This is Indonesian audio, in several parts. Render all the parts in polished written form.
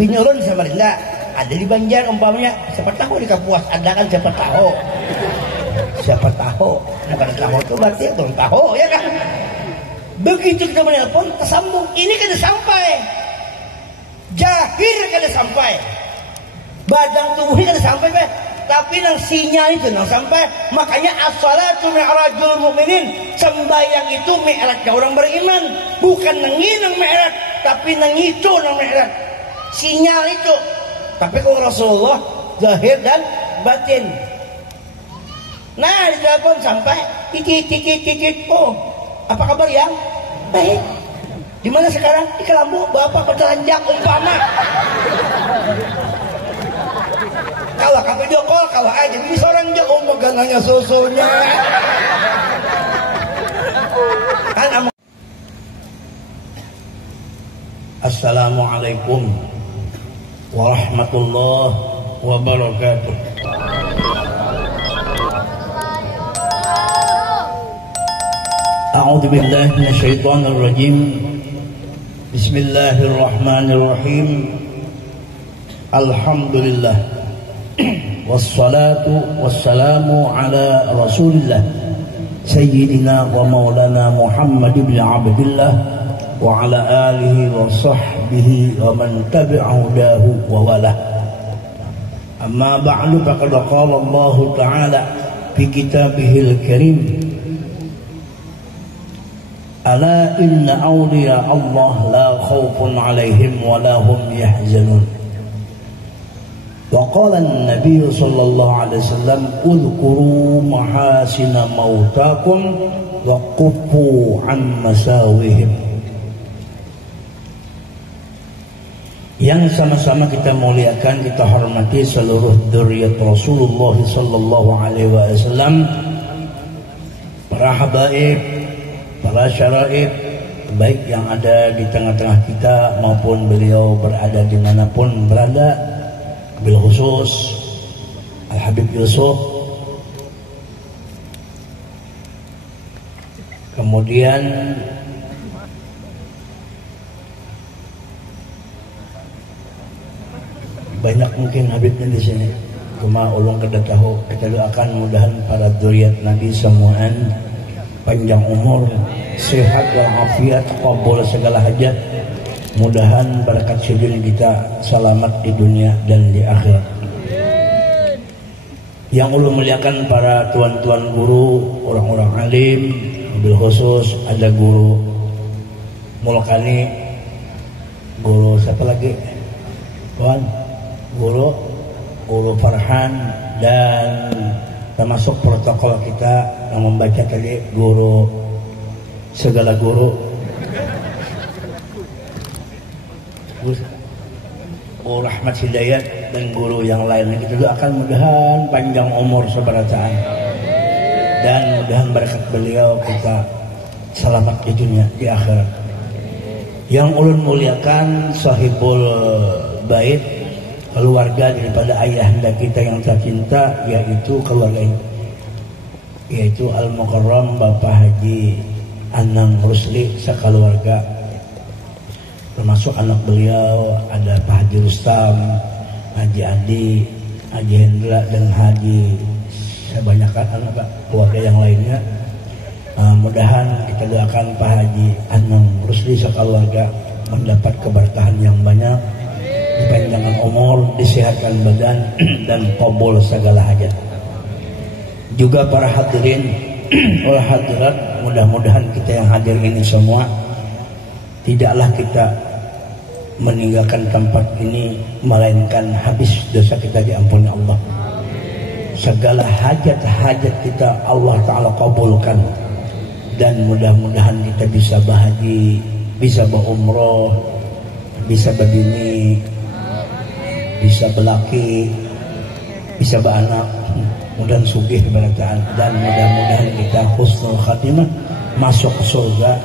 Binurun Samarinda, ada di Banjar umpamanya, siapa tahu di Kapuas ada kan, siapa tahu nah pada tahu itu berarti itu tahu ya kan. Begitu kita menelpon tersambung, ini kada sampai, jahir kada sampai, badan tubuhnya kada sampai tapi nang sinyal itu nang sampai. Makanya as-salatu mi'rajul mu'minin, sembahyang itu mi'rajnya orang beriman, bukan nang mi'raj tapi nang itu nang mi'raj, sinyal itu. Tapi kalau Rasulullah zahir dan batin. Nah di telepon sampai titik. Oh, apa kabar yang baik? Di mana sekarang? Di Kelambu. Bapak bertelanjang umpama. Kalau ke video call, kalau aja ini seorang aja megangannya susunya. Assalamualaikum warahmatullahi wabarakatuh. A'udzu billahi minasyaitonir rajim. Bismillahirrahmanirrahim. Alhamdulillah. Wassalatu wassalamu ala Rasulillah Sayyidina wa maulana Muhammad ibn Abdullah wa ala alihi wa sahbihi wa man tabi'ahu dahu wa wala. Amma ba'du, faqad qala Allah ta'ala fi kitabihil karim, ala inna awliya Allah la khawfun alaihim wa la hum yahzanun. Wa qala an-nabiy sallallahu alaihi wasallam, udhkuru mahasina mautakum wa quffu an masawihim. Yang sama-sama kita muliakan, kita hormati seluruh dzurriyyat Rasulullah sallallahu alaihi wasallam, para habaib, para syaraib, baik yang ada di tengah-tengah kita maupun beliau berada dimanapun berada. Bil khusus Al-Habib Yusuf, kemudian banyak mungkin Habibnya di sini, cuma ulung kada tahu. Kita doakan mudahan para dzurriyyat Nabi semuaan panjang umur, sehat walafiat, qabul segala hajat. Mudahan barakat sidin kita selamat di dunia dan di akhirat. Yang ulun muliakan para tuan-tuan guru, orang-orang alim, bil khusus ada guru Mulkani, guru siapa lagi? Tuan, guru Farhan, dan termasuk protokol kita yang membaca tadi guru segala guru. Guru Rahmat Hidayat dan guru yang lainnya, kita doakan mudahan panjang umur seberataan dan mudahan berkat beliau kita selamat di dunia di akhirat. Yang ulun muliakan sahibul bait, keluarga daripada ayahanda kita yang tercinta, yaitu keluarga ini, yaitu Al-Mukarram Bapak Haji Anang Rusli sekeluarga, termasuk anak beliau ada Pak Haji Rustam, Haji Adi, Haji Hendra, dan Haji sebanyakan anak keluarga yang lainnya. Mudahan kita doakan Pak Haji Anang Rusli sekeluarga mendapat keberkahan yang banyak, dipanjangkan umur, disehatkan badan, dan qabul segala hajat. Juga para hadirin wal hadirat, mudah-mudahan kita yang hadir ini semua tidaklah kita meninggalkan tempat ini melainkan habis dosa kita diampuni Allah. Segala hajat-hajat kita Allah Ta'ala kabulkan, dan mudah-mudahan kita bisa bahagia, bisa berumroh, bisa berbini, bisa belaki, bisa beranak, mudah-mudahan sugih berataan, dan mudah-mudahan kita husnul khatimah, masuk ke surga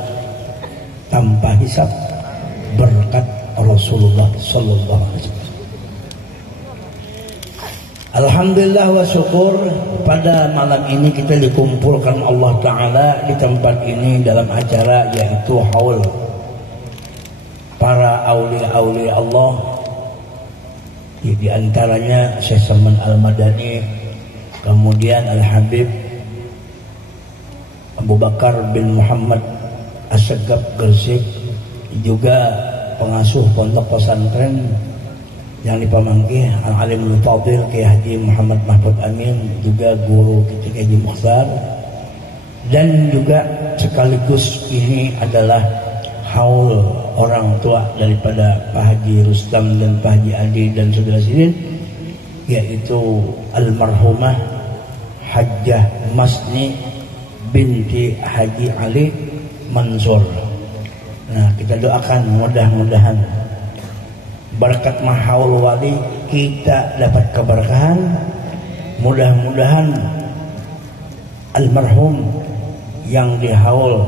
tanpa hisab berkat Rasulullah sallallahu alaihi wasallam. Alhamdulillah wa syukur, pada malam ini kita dikumpulkan Allah Ta'ala di tempat ini dalam acara yaitu haul para aulia-aulia Allah Di antaranya Syekh Salman Al-Madani, kemudian Al-Habib Abu Bakar bin Muhammad As-Segaf Gresik, juga pengasuh pondok pesantren yang dipamanggih Al-Alimul Fadil Kiai Haji Muhammad Mahfud Amin, juga guru kita Kiai Haji Mukhtar, dan juga sekaligus ini adalah haul orang tua daripada Pak Haji Rustam dan Pak Haji Adi dan saudara Sidin, yaitu almarhumah Hajjah Masni binti Haji Ali Mansur. Nah, kita doakan mudah-mudahan berkat mahaul wali kita dapat keberkahan. Mudah-mudahan almarhum yang dihaul,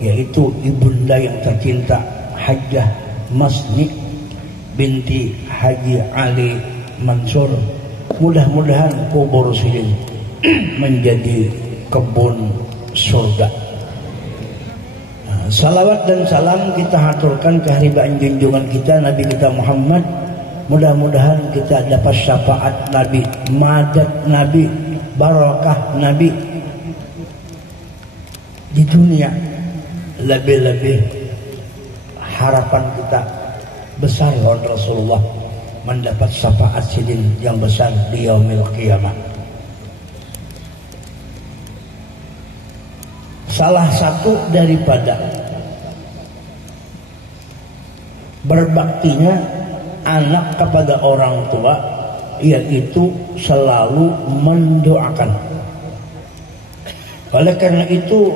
yaitu ibunda yang tercinta Hajjah Masni binti Haji Ali Mansur, mudah-mudahan kubur sidin menjadi kebun surga. Salawat dan salam kita haturkan kehadiran junjungan kita Nabi kita Muhammad. Mudah-mudahan kita dapat syafaat Nabi, madad Nabi, barakah Nabi di dunia. Lebih-lebih harapan kita besar lawan Rasulullah mendapat syafaat sidin yang besar di yaumil qiyamah. Salah satu daripada berbaktinya anak kepada orang tua yaitu selalu mendoakan. Oleh karena itu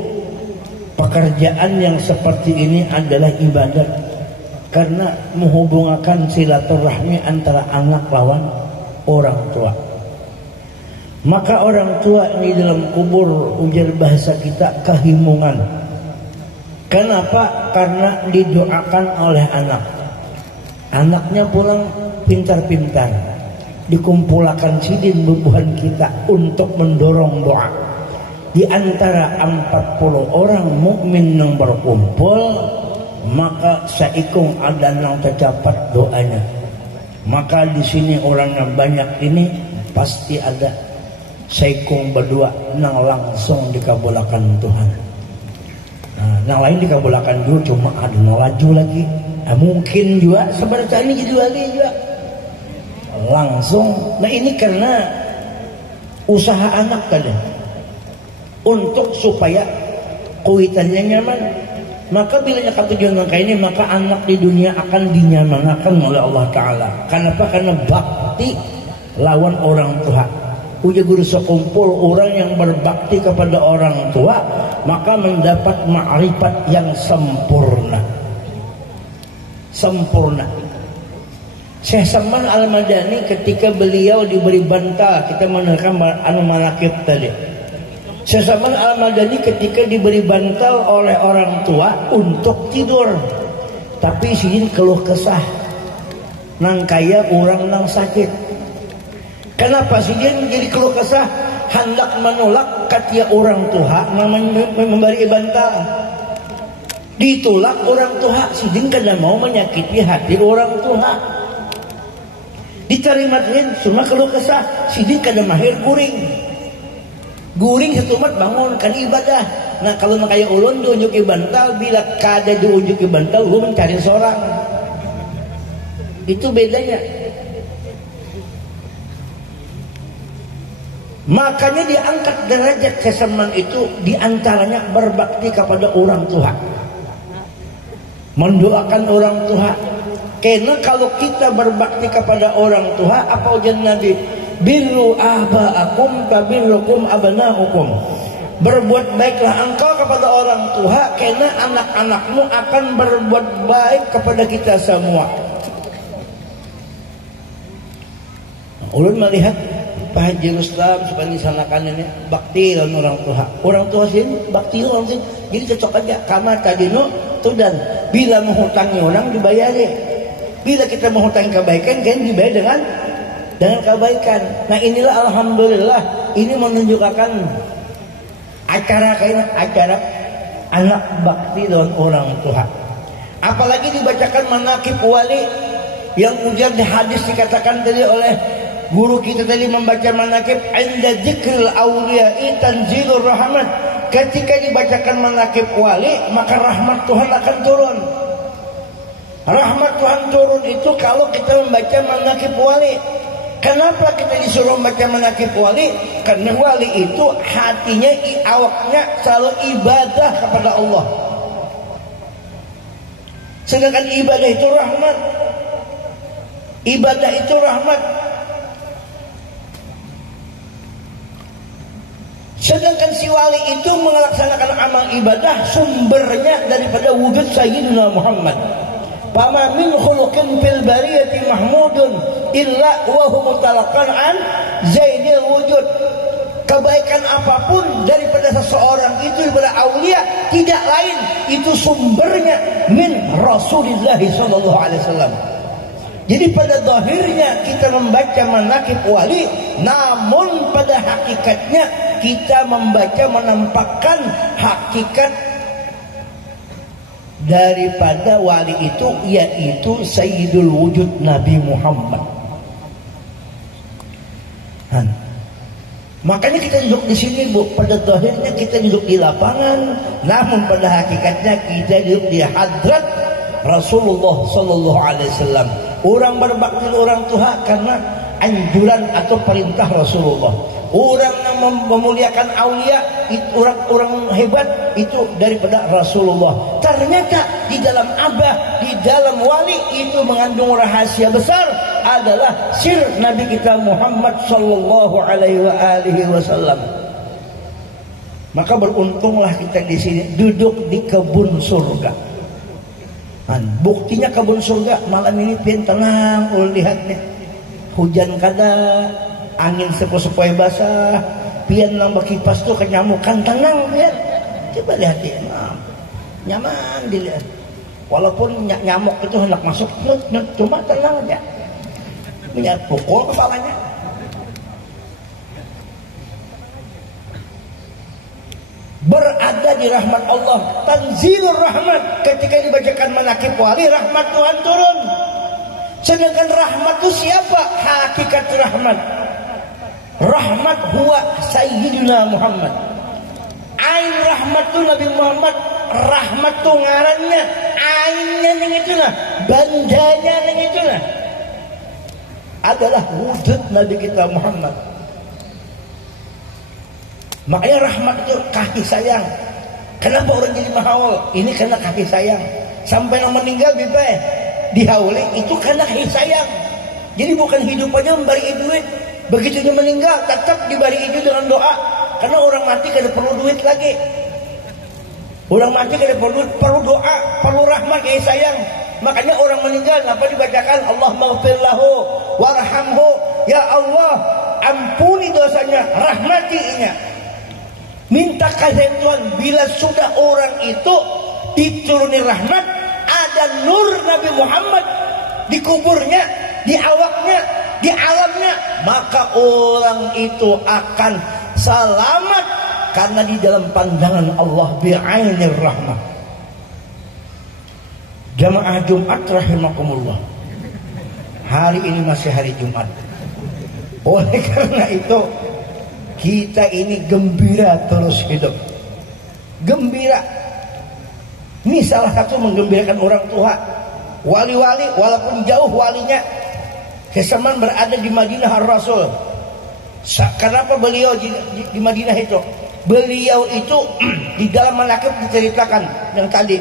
pekerjaan yang seperti ini adalah ibadat, karena menghubungkan silaturahmi antara anak lawan orang tua. Maka orang tua ini dalam kubur, ujar bahasa kita, kehimungan. Kenapa? Karena didoakan oleh anak. Anaknya pulang pintar-pintar, dikumpulkan sidin bebuhan kita untuk mendorong doa. Di antara 40 orang mukmin yang berkumpul, maka saikung ada yang tercapat doanya. Maka di sini orangnya banyak ini pasti ada saikung berdua nang langsung dikabulkan Tuhan. Nah, yang lain dikabulkan juga, cuma ada yang laju lagi. Nah, mungkin juga sebenarnya ini jadi wali juga langsung. Nah, ini karena usaha anak tadi untuk supaya kuitannya nyaman. Maka bila nyakat tujuan langkah ini, maka anak di dunia akan dinyamanakan oleh Allah Ta'ala. Kenapa? Karena bakti lawan orang tua. Uja guru sekumpul orang yang berbakti kepada orang tua, maka mendapat ma'rifat yang sempurna. Sempurna. Syekh Salman Al-Madani ketika beliau diberi bantal, kita menerangkan manaqib tadi. Syekh Salman Al-Madani ketika diberi bantal oleh orang tua untuk tidur, tapi sidin keluh kesah nang kaya orang nang sakit. Kenapa sidin jadi keluh kesah? Hendak menolak katia orang tua namanya memberi bantal. Ditolak orang tua, sidin kada mau menyakiti hati orang tua. Diterima sidin cuma keluh kesah, sidin kada mahir guring. Guring satu umat bangun kan ibadah. Nah, kalau makanya ulun diunjuki bantal, bila kada diunjuki bantal ulun mencari seorang. Itu bedanya. Makanya diangkat derajat seseman itu diantaranya berbakti kepada orang tua, mendoakan orang tua. Karena kalau kita berbakti kepada orang tua, apa ujian Nabi? Birru aba'akum kabirrukum abna'ukum. Berbuat baiklah engkau kepada orang tua, karena anak-anakmu akan berbuat baik kepada kita semua. Ulun melihat Pak Haji Rustam supaya disanakan ini bakti lawan orang tua. Orang tua sih bakti lawan sih. Jadi cocok aja. Karena tadi tuh dan bila menghutangi orang dibayari. Bila kita menghutangi kebaikan kan dibayar dengan kebaikan. Nah, inilah alhamdulillah ini menunjukkan acara anak bakti lawan orang tua. Apalagi dibacakan manaqib wali. yang ujar di hadis dikatakan tadi oleh guru kita tadi membaca manaqib, inda dzikril auliya'i tanzilur rahmat. Ketika dibacakan manaqib wali, maka rahmat Tuhan akan turun. Rahmat Tuhan turun itu kalau kita membaca manaqib wali. Kenapa kita disuruh membaca manaqib wali? Karena wali itu hatinya, awaknya selalu ibadah kepada Allah. Sedangkan ibadah itu rahmat. Ibadah itu rahmat. Sedangkan si wali itu melaksanakan amal ibadah sumbernya daripada wujud Sayyidina Muhammad. Fama min khuluqin fil bariyati mahmudun illa wa huwa mutalaqan an zaidil wujud. Kebaikan apapun daripada seseorang itu, daripada aulia, tidak lain itu sumbernya min Rasulullah sallallahu alaihi wasallam. Jadi pada zahirnya kita membaca manaqib wali, namun pada hakikatnya kita membaca menampakkan hakikat daripada wali itu, yaitu Sayyidul Wujud Nabi Muhammad. Makanya kita duduk di sini, Bu. Pada zahirnya kita duduk di lapangan, namun pada hakikatnya kita duduk di hadrat Rasulullah sallallahu alaihi wasallam. Orang berbakti orang tua karena anjuran atau perintah Rasulullah. Orang yang memuliakan aulia, orang hebat itu daripada Rasulullah. Ternyata di dalam abah, di dalam wali itu mengandung rahasia besar, adalah sir Nabi kita Muhammad sallallahu alaihi wasallam. Maka beruntunglah kita di sini duduk di kebun surga. Buktinya kebun surga malam ini pian tenang, lihatnya hujan kada, angin sepoi-sepoi basah, pian lang berkipas tuh kenyamukan tenang pian. Coba lihat ya, nyaman dilihat. Walaupun nyamuk itu hendak masuk, cuma tenang aja. Punya pukul kepalanya. Berada di rahmat Allah, tanzilur rahmat. Ketika dibacakan manaqib wali, rahmat Tuhan turun. Sedangkan rahmat itu siapa? Hakikat rahmat. Rahmat huwa Sayyidina Muhammad. Ain rahmat itu Nabi Muhammad. Rahmat itu ngarannya, ainnya yang itulah, bandanya yang itulah, adalah wujud Nabi kita Muhammad. Makanya rahmat itu kasih sayang. Kenapa orang jadi mahaul? Ini karena kasih sayang. Sampai yang meninggal bebas dihauli itu karena kasih sayang. Jadi bukan hidupannya memberi duit. Begitu dia meninggal tetap diberi itu dengan doa. Karena orang mati kada perlu duit lagi. Orang mati kada perlu doa, perlu rahmat kasih sayang. Makanya orang meninggal apa dibacakan Allahumma ighfir lahu warhamhu, ya Allah ampuni dosanya, rahmatinya. Minta kasih Tuhan. Bila sudah orang itu dituruni rahmat, ada nur Nabi Muhammad di kuburnya, di awaknya, di alamnya, maka orang itu akan selamat karena di dalam pandangan Allah bi'ainir rahmah. Jamaah Jumat rahimakumullah, hari ini masih hari Jumat. Oleh karena itu kita ini gembira terus hidup. Gembira. Ini salah satu menggembirakan orang tua. Wali-wali walaupun jauh walinya, kesamaan berada di Madinah Ar-Rasul. Kenapa beliau di Madinah itu? Beliau itu di dalam manaqib diceritakan yang tadi.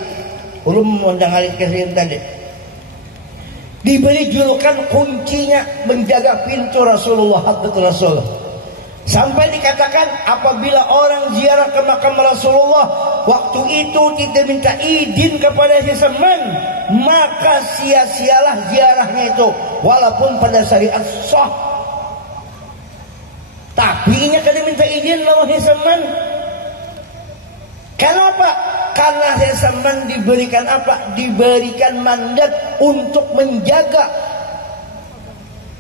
Ulum mendengar kesini tadi. Diberi julukan kuncinya menjaga pintu Rasulullah, Hadratul Rasul. Sampai dikatakan apabila orang ziarah ke makam Rasulullah, waktu itu tidak minta izin kepada seseman, maka sia-sialah ziarahnya itu, walaupun pada syariat sah. Tapi nya kada minta izin lawan seseman. Kenapa? Karena seseman diberikan apa? Diberikan mandat untuk menjaga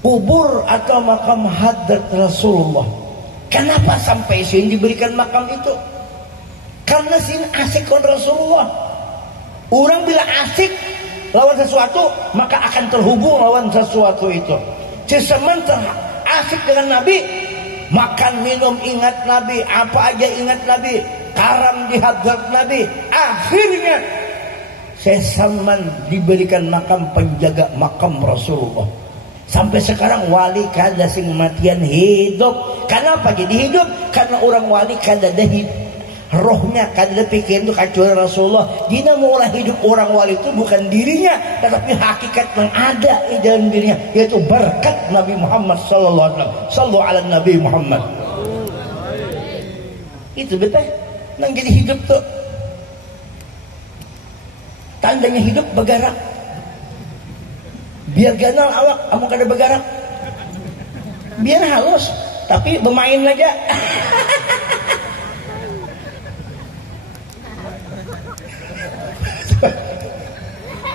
kubur atau makam hadrat Rasulullah. Kenapa sampai sini diberikan makam itu? Karena sini asik dengan Rasulullah. Orang bila asik lawan sesuatu, maka akan terhubung lawan sesuatu itu. Sesemen asik dengan Nabi, makan minum ingat Nabi, apa aja ingat Nabi, karam di hadrat Nabi. Akhirnya sesaman diberikan makam penjaga makam Rasulullah. Sampai sekarang wali kada sing matian hidup. Kenapa jadi hidup? Karena orang wali kada ada rohnya, kada ada pikir itu kecuali Rasulullah. Dina mulai hidup orang wali itu bukan dirinya, tetapi hakikat yang ada di dalam dirinya, yaitu berkat Nabi Muhammad sallallahu alaihi wasallam. Sallallahu ala Nabi Muhammad. Itu betul. Nang jadi hidup tuh tandanya hidup bergerak. Biar ganal awak, kamu kada bergerak. Biar halus, tapi bermain aja.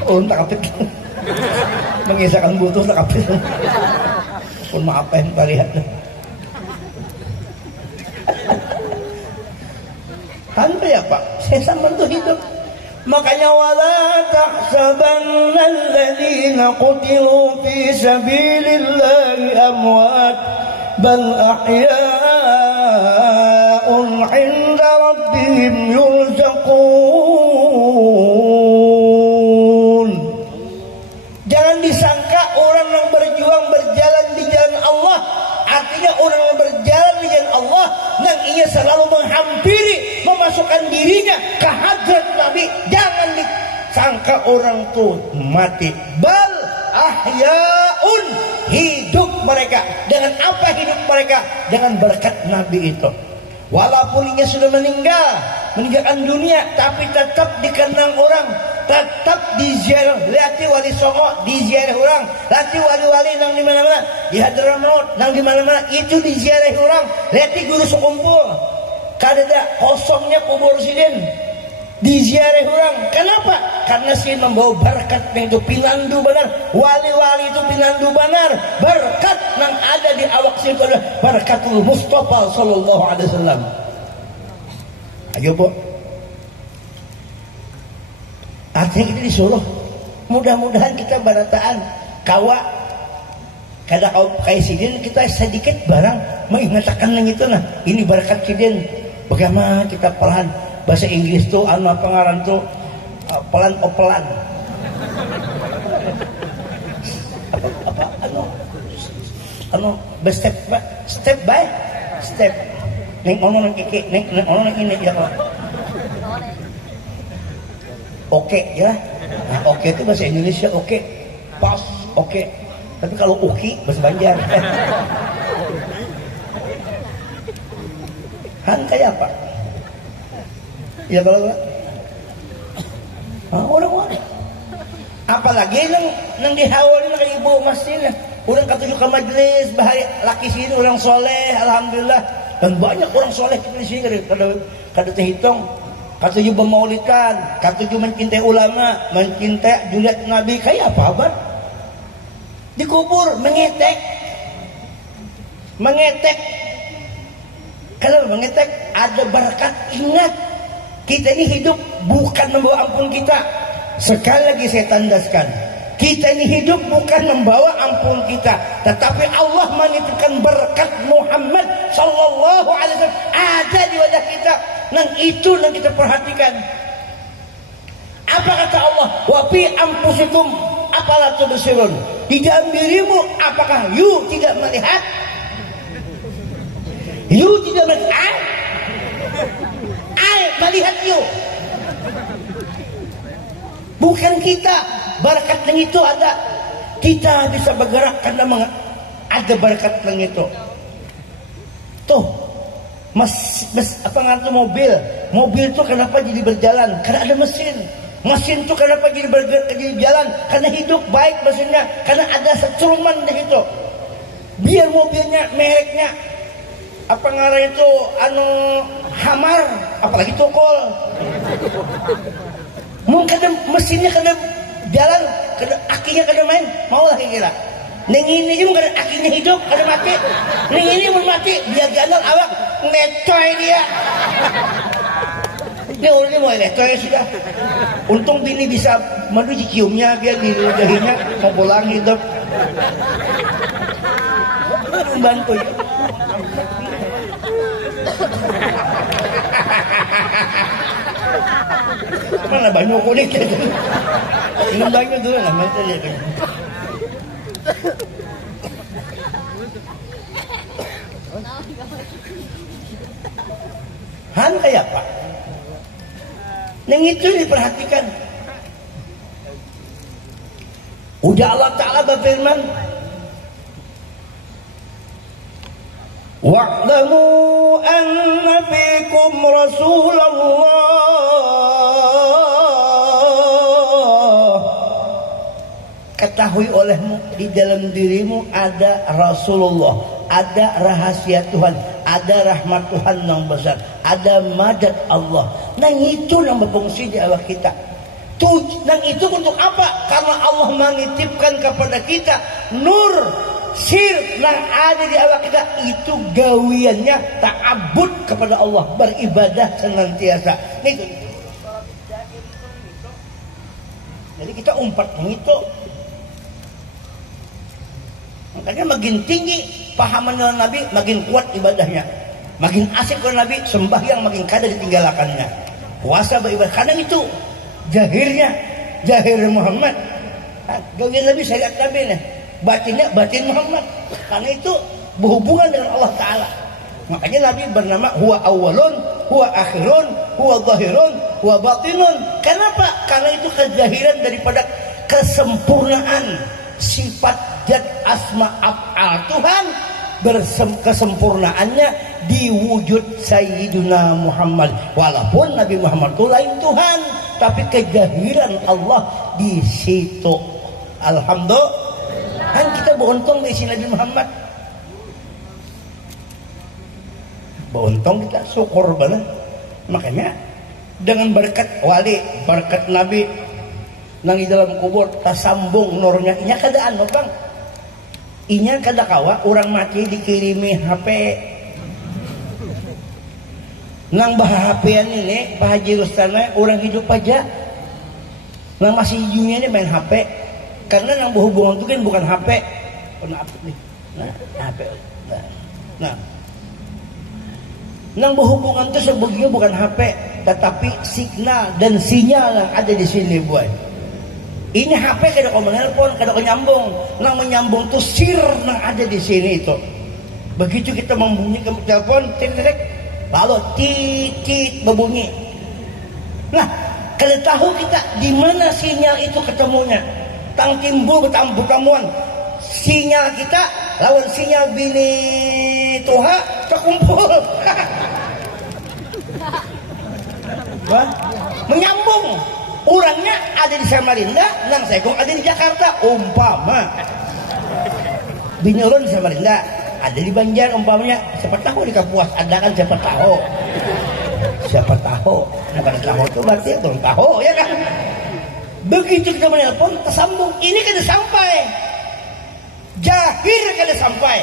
Oh, tak kapit. Mengisahkan butuh tak kapit. Pun maaf yang tak lihat. Tanpa ya Pak, saya sama itu hidup. Makanya wala tahsabanna alladhina qutilu fi sabilillahi amwat bal ahya'un 'inda rabbihim yurzaqun. Jangan disangka orang yang berjuang berjalan di jalan Allah, artinya orang yang berjalan di jalan Allah yang ia selalu menghampiri, memasukkan dirinya ke hadrat Nabi. Jangan disangka orang itu mati. Bal ahya'un, hidup mereka. Dengan apa hidup mereka? Dengan berkat Nabi itu. Walaupun ia sudah meninggalkan dunia, tapi tetap dikenang orang, tetap diziarah. Lihat wali Songo diziarah orang, lihat wali-wali nang di mana-mana, di Hadramaut nang di mana-mana itu diziarah orang. Lihat guru sekumpul, kadada kosongnya kubur sidin diziarah orang. Kenapa? Karena si membawa berkat yang itu pinandu benar. Wali-wali itu pinandu benar. Berkat yang ada di awak si itu adalah berkatul Mustafa sallallahu alaihi wasallam. Ayo Bu, artinya kita disuruh, mudah-mudahan kita barataan kawa kada kau kai sidin kita sedikit barang mengingatkan yang itu nah. Ini berkat sidin. Bagaimana kita pelan bahasa Inggris tuh anu pengaran tuh pelan opelan. Apa anu step by step. Neng ono nang kiki, neng ono nang ini ya Pak. Oke ya. Nah, oke itu bahasa Indonesia oke. Pas oke. Tapi kalau uki bahasa Banjar. Han kayak apa? Ya kalau orang-orang. Apalagi nang dihawalin nang ibu masjid. Orang katuju ke majelis bahaya laki sini orang soleh alhamdulillah. Dan banyak orang soleh di sini kada terhitung. Katuju bermaulidan, katuju mencintai ulama, mencintai juliat Nabi. Kayak apa abad? Dikubur mengetek. Kalau mengetek ada berkat. Ingat, kita ini hidup bukan membawa ampun kita. Sekali lagi saya tandaskan, kita ini hidup bukan membawa ampun kita, tetapi Allah menitipkan berkat Muhammad sallallahu alaihi wasallam ada di wajah kita. Nang itu yang kita perhatikan. Apa kata Allah? Wa fi anfusikum afala tubsirun. Di dalam dirimu apakah you tidak melihat? You tidak melihat? I melihat you. Bukan kita. Berkat yang itu ada. Kita bisa bergerak karena ada berkat yang itu. Tuh, apa ngantuk mobil itu kenapa jadi berjalan? Karena ada mesin. Mesin itu kenapa jadi berjalan? Karena hidup baik mesinnya. Karena ada setruman di situ. Biar mobilnya, mereknya apa ngarah itu Hamar, apalagi Tukul. Mungkin mesinnya kada jalan, akinya kada main, mau lah kira. Neng ini juga kada akinya hidup, kada mati. Neng ini mau mati, biar gandal awak netoy dia. Ini orang ini mau elektor ya sudah. Untung bini bisa madu ciumnya biar di ludahinya mau pulang hidup. Bantu ya. Mana banyak kulit ya. Ini banyak dulu lah mata lihat. Han kayak apa? Yang itu diperhatikan. Udah Allah Ta'ala berfirman, wa'lamu anna fikum Rasulullah. Ketahui olehmu di dalam dirimu ada Rasulullah, ada rahasia Tuhan, ada rahmat Tuhan yang besar, ada madad Allah. Nang itu yang berfungsi di awak kita. Nang itu untuk apa? Karena Allah menitipkan kepada kita nur sir yang ada di awak kita, itu gawiannya ta'abbud kepada Allah, beribadah senantiasa. Itu. Jadi kita umpat itu. Makanya makin tinggi pahaman Nabi, makin kuat ibadahnya, makin asik dengan Nabi, sembahyang makin kada ditinggalkannya, puasa beribadah. Karena itu jahirnya jahir Muhammad, gawian Nabi, syariat Nabi nih. Batinnya batin Muhammad. Karena itu berhubungan dengan Allah Ta'ala. Makanya Nabi bernama huwa awalun, huwa akhirun, huwa zahirun, huwa batinun. Kenapa? Karena itu kezahiran daripada kesempurnaan sifat zat asma af'al Tuhan, kesempurnaannya di wujud Sayyiduna Muhammad. Walaupun Nabi Muhammad itu lain Tuhan, tapi kezahiran Allah di situ. Alhamdulillah. Kan kita beruntung di sini Nabi Muhammad. Beruntung kita, syukur banget. Makanya dengan berkat wali, berkat Nabi nang di dalam kubur tersambung nurnya. Inya keadaan bang. Inya kada kawa orang mati dikirimi HP. Nang bah HP-an ini Pak Haji Rustana orang hidup aja. Nang masih hidupnya ini main HP. Karena yang berhubungan itu kan bukan HP. Nah, HP. Nah, yang berhubungan itu sebetulnya bukan HP, tetapi signal dan sinyal yang ada di sini, boy. Ini HP kada kau menelpon, kada kau nyambung. Yang menyambung itu sir yang ada di sini itu. Begitu kita membunyikan telepon, tek-tek, lalu titit berbunyi. Nah, kada tahu kita di mana sinyal itu ketemunya. Tang timbul pertemuan sinyal kita lawan sinyal bini Tuha terkumpul. Wah, menyambung. Orangnya ada di Samarinda, nang Segong ada di Jakarta. Umpama bini ulun di Samarinda, ada di Banjar umpamanya. Siapa tahu di Kapuas ada kan, siapa tahu. Siapa tahu. Nah, pada tahu itu berarti orang tahu ya kan. Begitu kita menelpon, tersambung. Ini kada sampai. Jahir kada sampai.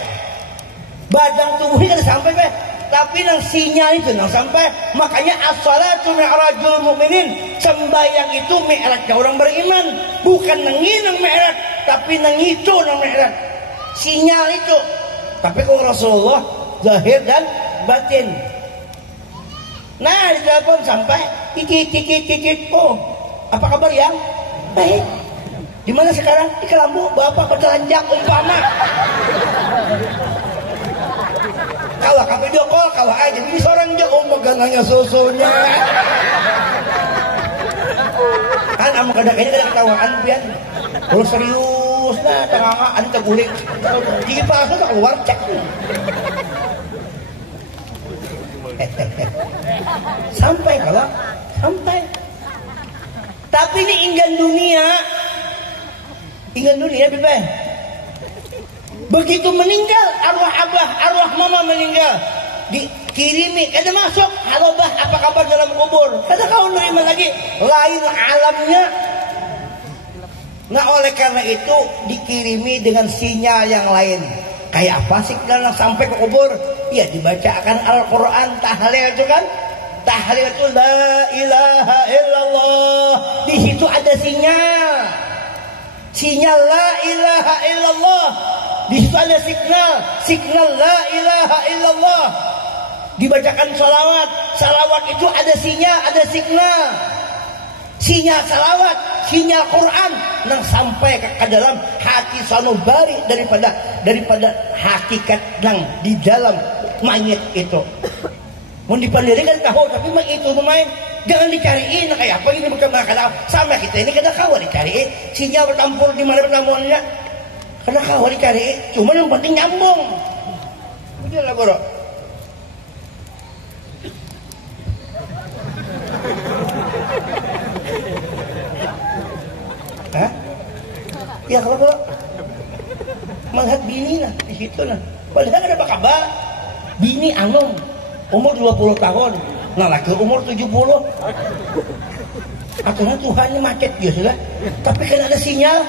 Badan tubuhnya kada sampai, be. Tapi nang sinyal itu nang sampai. Makanya as-salatu mi'rajul mu'minin. Sembahyang itu mi'rajnya orang beriman. Bukan nang mi'raj, tapi nang itu nang mi'raj. Sinyal itu. Tapi kalau Rasulullah zahir dan batin. Nah, di telepon sampai titit. Oh, apa kabar yang baik? Di mana sekarang? Di Kelambu. Bapak bertelanjang umpama. Kalau video call, kalau aja ini seorang jago megangannya susunya. Kan amu kadang-kadang ketawaan pian. Kalau serius nah tengah ada tegulik. Jadi pas tak keluar cek. Sampai kalau sampai. Tapi ini inggan dunia, Bebe. Begitu meninggal, arwah abah, arwah mama meninggal, dikirimi, kada masuk. Halo bah, apa kabar dalam kubur? Kada kau nerima lagi, lain alamnya. Nah oleh karena itu dikirimi dengan sinyal yang lain. Kayak apa sih kalau sampai ke kubur? Ya dibacakan Al-Quran, tahlil itu kan. tahlil itu la ilaha illallah. Di situ ada sinyal la ilaha illallah. Di situ ada signal la ilaha illallah. Dibacakan salawat itu ada sinyal salawat, sinyal Quran yang sampai ke dalam hati sanubari daripada hakikat yang di dalam mayat itu. Mau dipandirikan kau tapi itu pemain jangan dicariin kayak apa ini bukan kadang sama kita ini kadang kau dicariin sinyal bertampur di mana pertemuannya karena kau dicariin cuma yang penting nyambung. Udah lah bro. Hah? Ya kalau melihat bini lah di situ lah. Padahal ada apa kabar? Bini anom umur 20 tahun, nah laki umur 70. Akhirnya Tuhannya macet gitu lah. Tapi kan ada sinyal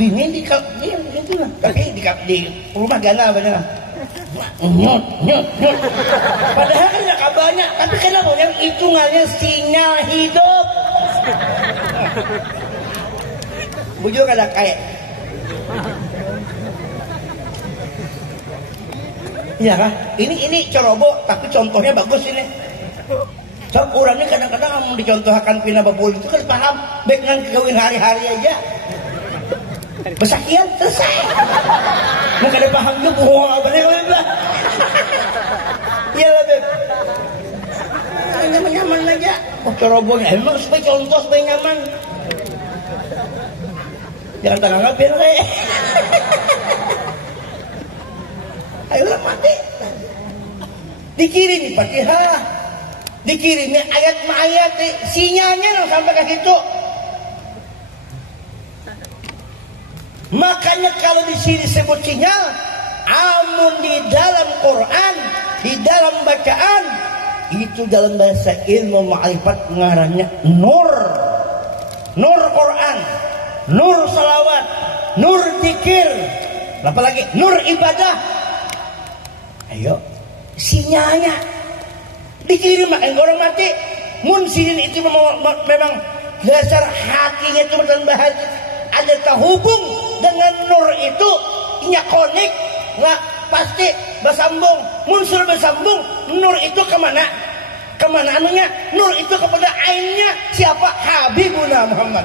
bini di situ lah. Tapi di rumah gana banyak. Nyut. Padahal kan ada kabarnya. Tapi kenapa yang hitungannya sinyal hidup? Bujur kada kayak. Iya kah? Ini ceroboh tapi contohnya bagus ini. So orang ini kadang-kadang mau dicontohkan pina bapul itu kan paham baik nang kawin hari-hari aja. Besakian selesai. Mau kada paham juga wah bener lah. Iya lah beb. Nyaman aja. Oh cerobohnya emang supaya contoh supaya nyaman. Jangan tengah ngapir kayak. Ayolah mati. Dikirimi Fatihah, dikirimi ayat sinyalnya yang sampai ke situ. Makanya kalau di sini disebut sinyal, amun di dalam Quran, di dalam bacaan itu dalam bahasa ilmu ma'rifat ngarannya nur Quran, nur salawat, nur zikir, apalagi nur ibadah. Ayo, sinyalnya dikirim makan orang mati. Mun sinyal itu memang dasar hatinya itu bahagia, ada terhubung dengan nur itu, inya konek, nggak pasti bersambung. Mun sudah bersambung, nur itu kemana? Kemana anunya? Nur itu kepada ainnya siapa? Habibuna Muhammad.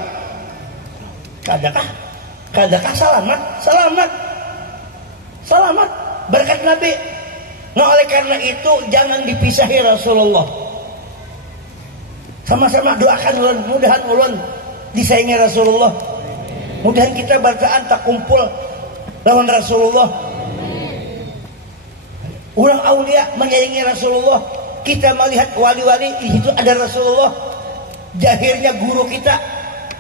Kadakah selamat berkat Nabi. Nah oleh karena itu jangan dipisahi Rasulullah. Sama-sama doakan ulun, mudahan ulun disayangi Rasulullah. Mudahan kita bacaan tak kumpul lawan Rasulullah. Orang aulia menyayangi Rasulullah. Kita melihat wali-wali di situ ada Rasulullah. Jahirnya guru kita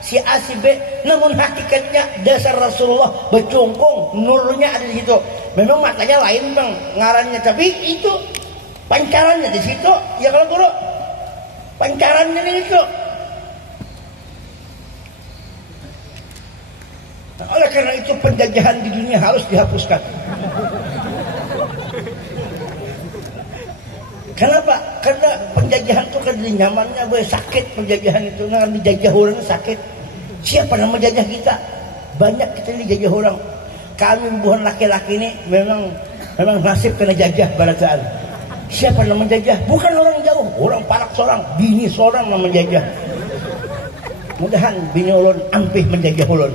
si A si B, namun hakikatnya dasar Rasulullah bercungkung, nurnya ada di situ. Memang matanya lain bang ngarannya, tapi itu pancarannya di situ. Ya kalau guru pancarannya di situ. Nah, oleh karena itu penjajahan di dunia harus dihapuskan. Kenapa? Karena penjajahan itu kan nyamannya boleh sakit penjajahan itu, nah dijajah orang sakit. Siapa yang menjajah kita? Banyak kita dijajah orang. Kami bukan laki-laki ini memang nasib kena jajah barataan. Siapa yang menjajah? Bukan orang jauh, orang parak seorang, bini seorang yang menjajah. Mudahan bini ulun ampih menjajah ulun.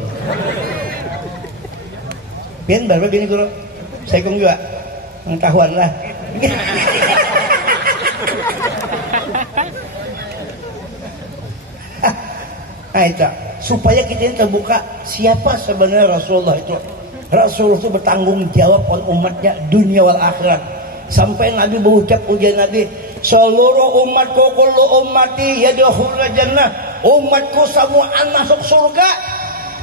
Pian baru bini guru. Saya kong juga pengetahuan lah. Nah itu supaya kita ini terbuka siapa sebenarnya Rasulullah itu. Rasulullah itu bertanggung jawab oleh umatnya dunia wal akhirat. Sampai Nabi berucap ujian Nabi, seluruh umatku kullu ummati yadkhulul jannah. Umatku semuaan masuk surga.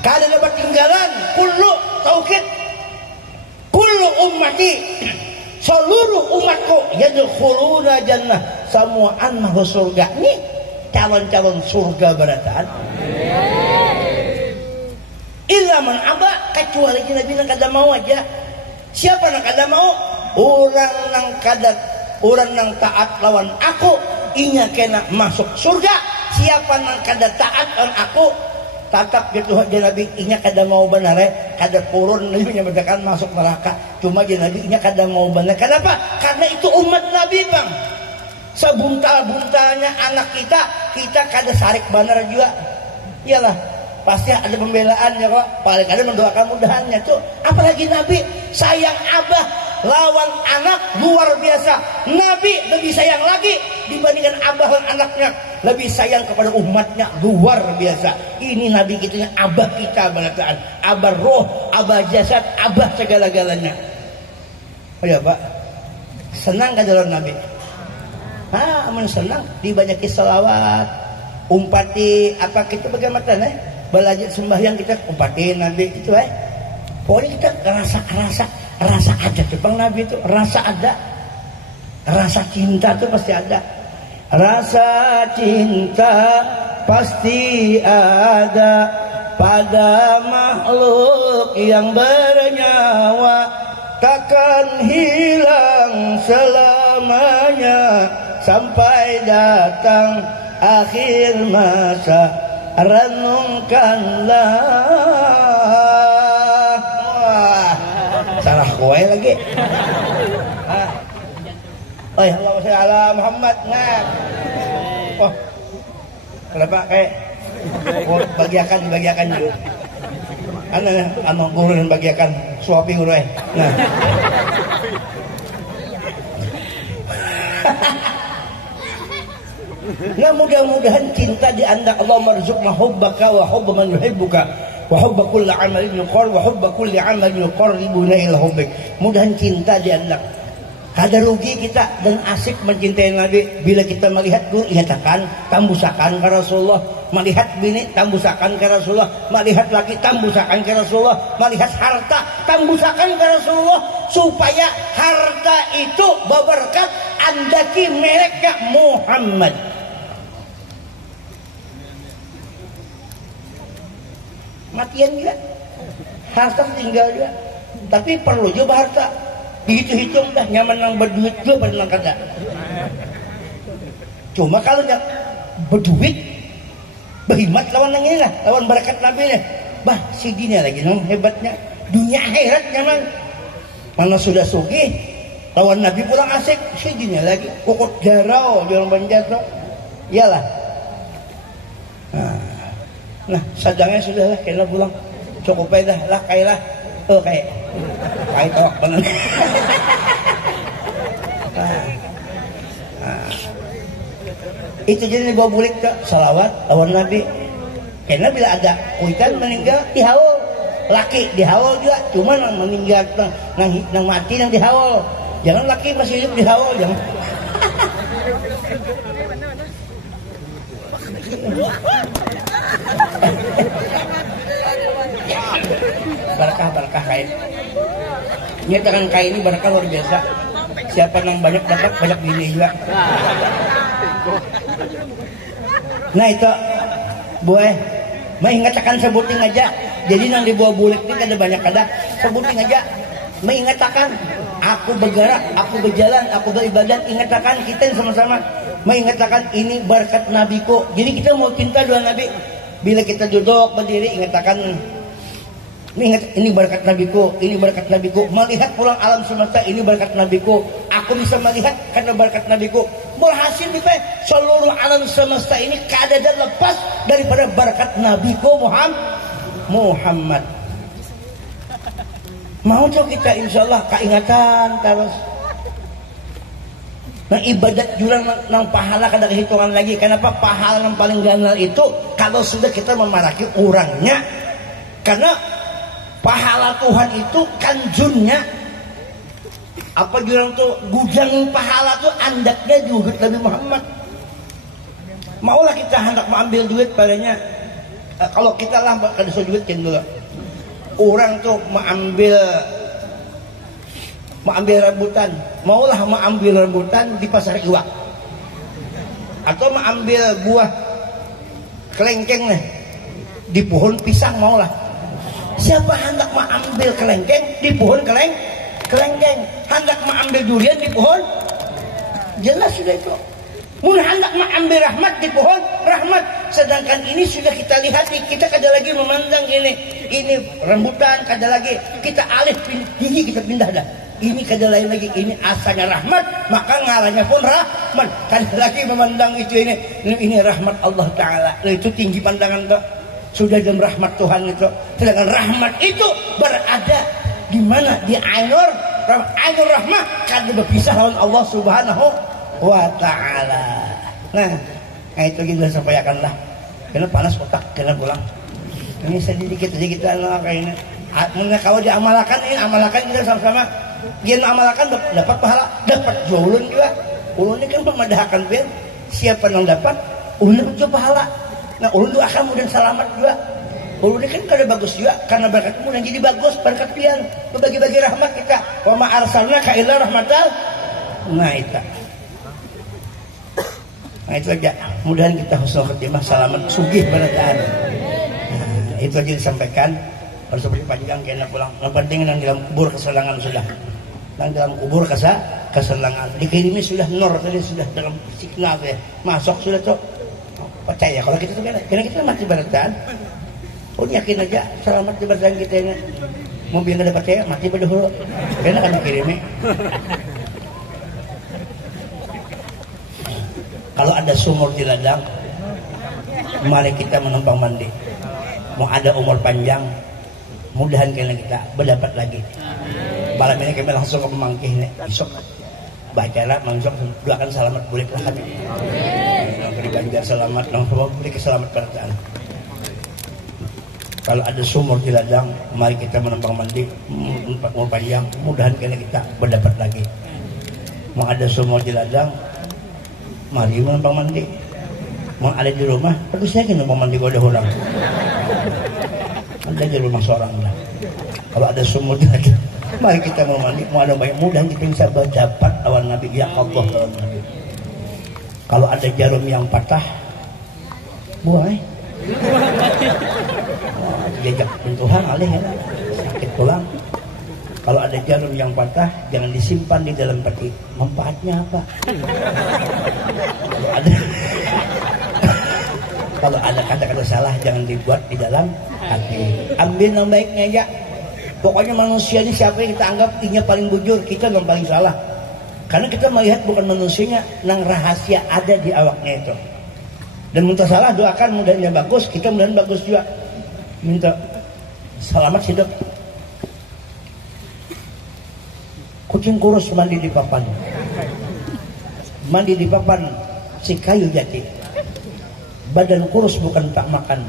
Kalian dapat tinggalan kullu taukid. Kullu ummati seluruh umatku yadkhulul jannah. Semuaan masuk surga. Nih calon-calon surga berataan. Illa man aba, kecuali Nabi nang kada mau aja. Siapa nang kada mau? Orang nang taat lawan aku, inya kena masuk surga. Siapa nang kada taat an aku tatap gitu je Nabi inya kada mau benar kada purun nya bedakan masuk neraka. Cuma je Nabi inya kada mau benar. Kenapa? Karena itu umat Nabi Bang. Sebuntal-buntalnya anak kita kada sarik benar juga. Iyalah, pasti ada pembelaannya kok. Paling ada mendoakan mudahannya tuh. Apalagi Nabi sayang abah lawan anak luar biasa. Nabi lebih sayang lagi dibandingkan abah dan anaknya. Lebih sayang kepada umatnya luar biasa. Ini Nabi kita, abah kita balataan. Abah roh, abah jasad, abah segala-galanya. Oh ya Pak, senang kan jalan Nabi? Aman senang. Dibanyaki salawat, umpati apa kita bagaimana belajar sembahyang kita umpatin Nabi itu pokoknya kita rasa ada tuh Bang Nabi itu, rasa ada, rasa cinta tuh pasti ada. Rasa cinta pasti ada pada makhluk yang bernyawa, takkan hilang selamanya sampai datang akhir masa. Renungkanlah. Wah, salah kowe lagi. Oh ya Allah sholli ala Muhammad. Nah. Oh. Kenapa kayak bagiakan dulu. Anu guru dan bagiakan suapi guru Nah. Nah mudah-mudahan cinta di anda Allah marzuqna hubbaka wa hubba man yuhibbuka wa hubba kulli amalin yuqar wa hubba kulli amalin yuqarribuna ila hubbik. Mudahan cinta di anda. Kada rugi kita dan asik mencintai Nabi bila kita melihat guru nyatakan tambusakan ke Rasulullah, melihat bini tambusakan ke Rasulullah, melihat laki tambusakan ke Rasulullah, melihat harta tambusakan ke Rasulullah, supaya harta itu berberkat andaki mereka Muhammad. Matian juga, harta tinggal juga, tapi perlu juga harta. Dihitung dah nyaman nang berduit juga pernah kada. Cuma kalau nggak berduit, berhimat lawan nang ini lah, lawan berkat Nabi nih. Bah, si dini lagi nang hebatnya, dunia akhirat nyaman. Mana sudah sugih, lawan Nabi pulang asik, si dini lagi. Kokot jarau, jual banjat, iyalah. Nah, sadangnya sudah lah, kena pulang. Cukup dah lah, kailah. Oh kayak toh benar. Itu jadi bawa bulik ke salawat lawan Nabi. Karena bila ada kuitan meninggal dihaul, laki dihaul juga, cuma nang meninggal nang mati nang dihaul. Jangan laki masih hidup dihaul, jangan. Berkah kain. Nyatakan kain ini berkah luar biasa. Siapa yang banyak dapat banyak bini juga. Nah itu boleh mengingatkan sebuting aja. Jadi nang dibawa bulik ini kada banyak kada. Sebuting aja mengingatkan. Aku bergerak, aku berjalan, aku beribadat. Ingatkan kita sama-sama. Mengingatkan ini berkat Nabiku. Jadi kita mau cinta dua Nabi. Bila kita duduk berdiri ingatkan. Ini berkat Nabiku, ini berkat Nabiku. Melihat pulang alam semesta, ini berkat Nabiku. Aku bisa melihat karena berkat Nabiku. Berhasil kita seluruh alam semesta ini kada dan lepas daripada berkat Nabiku Muhammad. Mau tuh kita insyaallah keingatan terus. Nah ibadat juga nang pahala kada kehitungan lagi. Kenapa pahala yang paling ganal itu kalau sudah kita memaraki orangnya. Karena pahala Tuhan itu kanjunnya apa jurang tuh gudang pahala tuh andaknya juga Nabi Muhammad. Maulah kita hendak mengambil duit padanya. Kalau kita lah kada duit dulu. Orang tuh mengambil rambutan, maulah mengambil rambutan di pasar iwak. Atau mengambil buah kelengkeng nih di pohon pisang maulah. Siapa hendak mengambil kelengkeng di pohon kelengkeng, hendak mengambil durian di pohon, jelas sudah itu. Mun hendak mengambil rahmat di pohon rahmat, sedangkan ini sudah kita lihat nih, kita kada lagi memandang ini rambutan, kada lagi kita alih gigi, kita pindah dah. Ini kada lain lagi, ini asalnya rahmat, maka ngaranya pun rahmat. Kada lagi memandang itu ini rahmat Allah Taala. Itu tinggi pandangan tuh. Sudah dalam rahmat Tuhan itu. Sedangkan rahmat itu berada di mana? Di Ainur rahmah, kada berpisah lawan Allah Subhanahu wa Ta'ala. Nah itu kita sampaikanlah. Kena panas otak, kena pulang. Ini sedikit lah kayak ini. Kalau diamalkan ini, amalkan kita sama-sama. Dia amalkan dapat pahala, dapat ulun juga. Ulun ini kan memadahkan bir. Siapa yang dapat, ulun itu pahala. Nah ulun itu akan mudah selamat juga. Ulun ini kan kada bagus juga, karena berkatmu dan jadi bagus berkat pian. Bagi-bagi rahmat kita. Wa ma arsalnaka illa rahmatan. Nah itu. Nah itu aja. Mudahan kita husnul khotimah, selamat sugih pada taat. Nah, itu aja disampaikan. Harus seperti panjang kena pulang. Yang penting yang dalam kubur keselangan sudah. Yang dalam kubur keselangan. Dikirimi sudah nur tadi, sudah dalam signal ya. Masuk sudah tuh. Percaya kalau kita tuh karena kita mati barataan. Oh yakin aja selamat di barataan kita ini. Mau biar nggak percaya mati pada dulu. Karena kan dikirimi. Kalau ada sumur di ladang, mari kita menumpang mandi. Mau ada umur panjang, mudahan kita berdapat lagi. Malam ini kami langsung ke pemangkih nih. Besok bacara langsung doakan selamat boleh kelahan. Beri banjar selamat, langsung beri keselamat perasaan. Kalau ada sumur di ladang, mari kita menumpang mandi. Umur panjang, mudahan kita berdapat lagi. Mau ada sumur di ladang, mari menumpang mandi. Mau ada di rumah, aduh saya kan numpang mandi kalau ada orang. Ada di rumah seorang lah. Kalau ada sumur di ladang, mari kita mau mandi. Mau ada banyak, mudahan kita bisa berdapat lawan Nabi. Ya Allah lawan Nabi. Kalau ada jarum yang patah, buang jejak bentuhan alih ya, sakit tulang. Kalau ada jarum yang patah, jangan disimpan di dalam peti. Manfaatnya apa? Kalau ada kata-kata salah, jangan dibuat di dalam hati. Ambil yang baiknya aja. Pokoknya manusia ini siapa yang kita anggap tinya paling bujur, kita yang paling salah. Karena kita melihat bukan manusianya, nang rahasia ada di awaknya itu. Dan minta salah, doakan mudahnya bagus, kita mudahan bagus juga. Minta selamat hidup. Kucing kurus mandi di papan. Mandi di papan si kayu jati. Badan kurus bukan tak makan,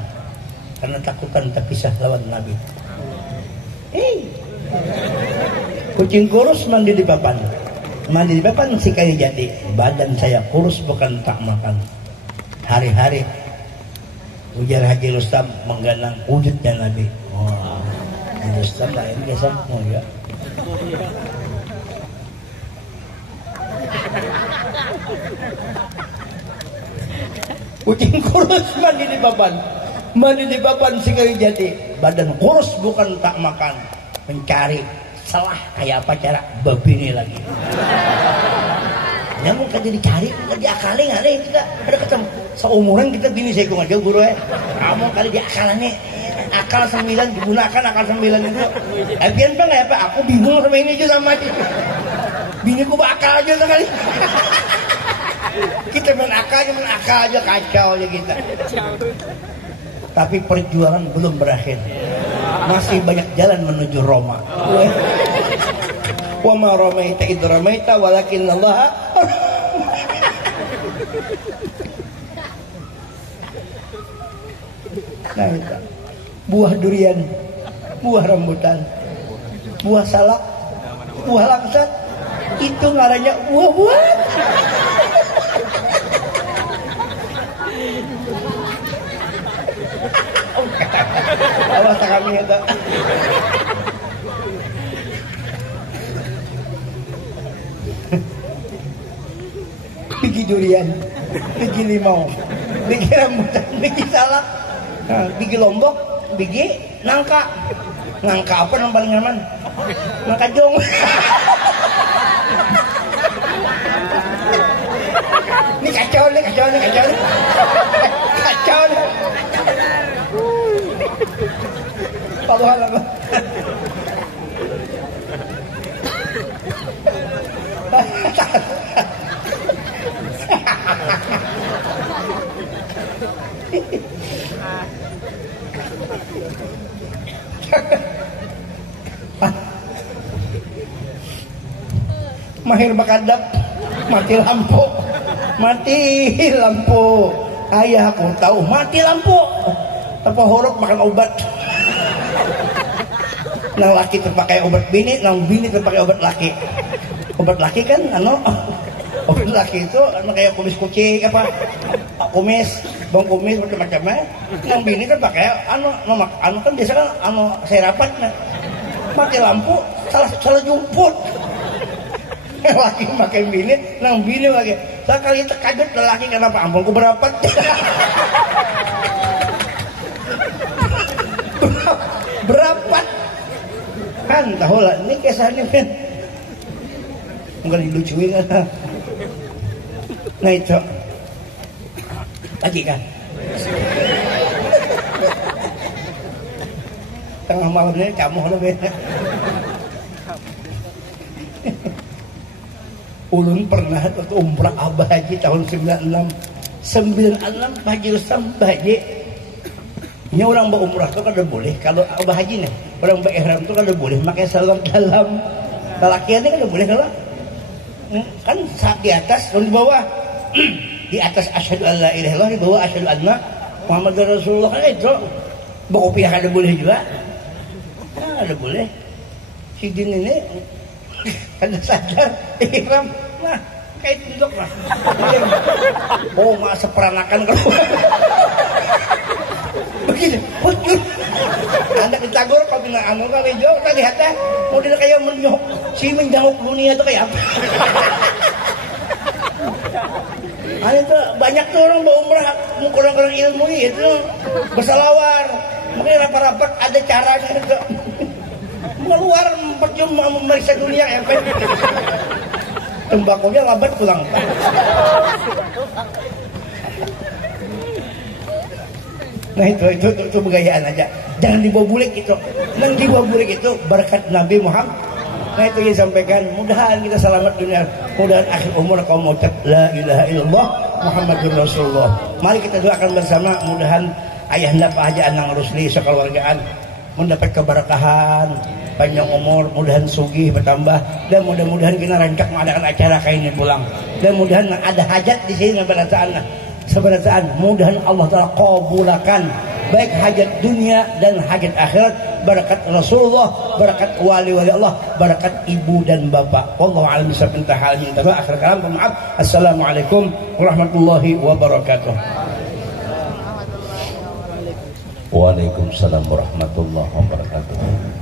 karena takutan terpisah lawan Nabi. Kucing kurus mandi di papan. Mandi di papan si kayu jati. Badan saya kurus bukan tak makan. Hari-hari ujar Haji Rustam mengganang wujudnya Nabi. Oh, Haji Rustam lain biasa. Oh ya. Kucing kurus mandi di papan. Mandi di papan si kayu jati. Badan kurus bukan tak makan. Mencari salah kayak apa cara babini lagi. Namun kan dicari, kan diakalin aneh kita ada ketemu seumuran kita bini saya aja guru ya. Kamu kali diakalannya akal 9 digunakan akal 9 itu. Biar bang ya Pak, aku bingung sama ini aja sama aja. Bini ku bakal aja sekali. Kita main akal aja kacau aja kita. Tapi perjuangan belum berakhir. Masih banyak jalan menuju Roma. Wa ma ramaita id ramaita walakin Allah. Nah, itu. Buah durian, buah rambutan, buah salak, buah langsat, itu ngarannya buah-buahan. Awas kami itu. Biji durian, biji limau, biji rambutan, biji salak, biji lombok, biji nangka. Nangka apa yang paling aman? Nangka jong. Ini kacau nih. Wallahu mahir bakadap mati lampu ayah aku tahu mati lampu tanpa huruf makan obat nang laki terpakai obat bini nang bini terpakai obat laki kan obat laki itu kayak kumis kucing apa kumis bang kumis macam-macam nang bini kan pakai kan biasa kan serapat mati lampu salah jumput laki pakai bini nang bini lagi sekali terkajut lelaki kenapa ampun ku berapat berapat kan tahu lah ini kisahnya kan mungkin dilucuin kan nah itu lagi kan tengah malamnya kamu udah beda ulun pernah waktu umrah Abah Haji tahun 96 Pak Haji Rustam Abah Haji ini orang berumrah itu kada boleh kalau Abah Haji nih orang berihram itu kada boleh pakai sarung dalam lelakiannya kada boleh kalau kan saat di atas dan di bawah di atas asyhadu alla ilaha illallah di bawah asyhadu anna Muhammadar Rasulullah kan itu berkopiah kada boleh juga kada boleh si din ini kada sadar ihram nah kayak tunduk lah oh masa peranakan kalau begini hujud anak ditagor kau bilang kali jauh tak lihat model kayak menyok si menjanguk dunia itu kayak apa itu banyak tuh orang berumrah kurang-kurang ilmu itu bersalawar mungkin rapat-rapat ada caranya itu keluar memeriksa dunia ya kan tembakunya lambat pulang nah itu begayaan aja jangan dibawa bulik itu yang dibawa bulik itu berkat Nabi Muhammad nah itu yang disampaikan mudahan kita selamat dunia mudahan akhir umur kaum mengucap la ilaha illallah Muhammadur Rasulullah mari kita doakan bersama mudahan ayahanda Pak Haji Anang Rusli sekeluargaan mendapat keberkahan panjang umur mudahan sugih bertambah dan mudah-mudahan kita rancak mengadakan acara kayak ini pulang dan mudahan ada hajat di sini sebenarnya mudahan Allah Ta'ala qabulakan baik hajat dunia dan hajat akhirat barakat Rasulullah barakat wali-wali Allah barakat ibu dan bapak wallahu a'lam bishawab intaha akhir kalam maaf assalamualaikum warahmatullahi wabarakatuh. Waalaikumsalam warahmatullahi wabarakatuh.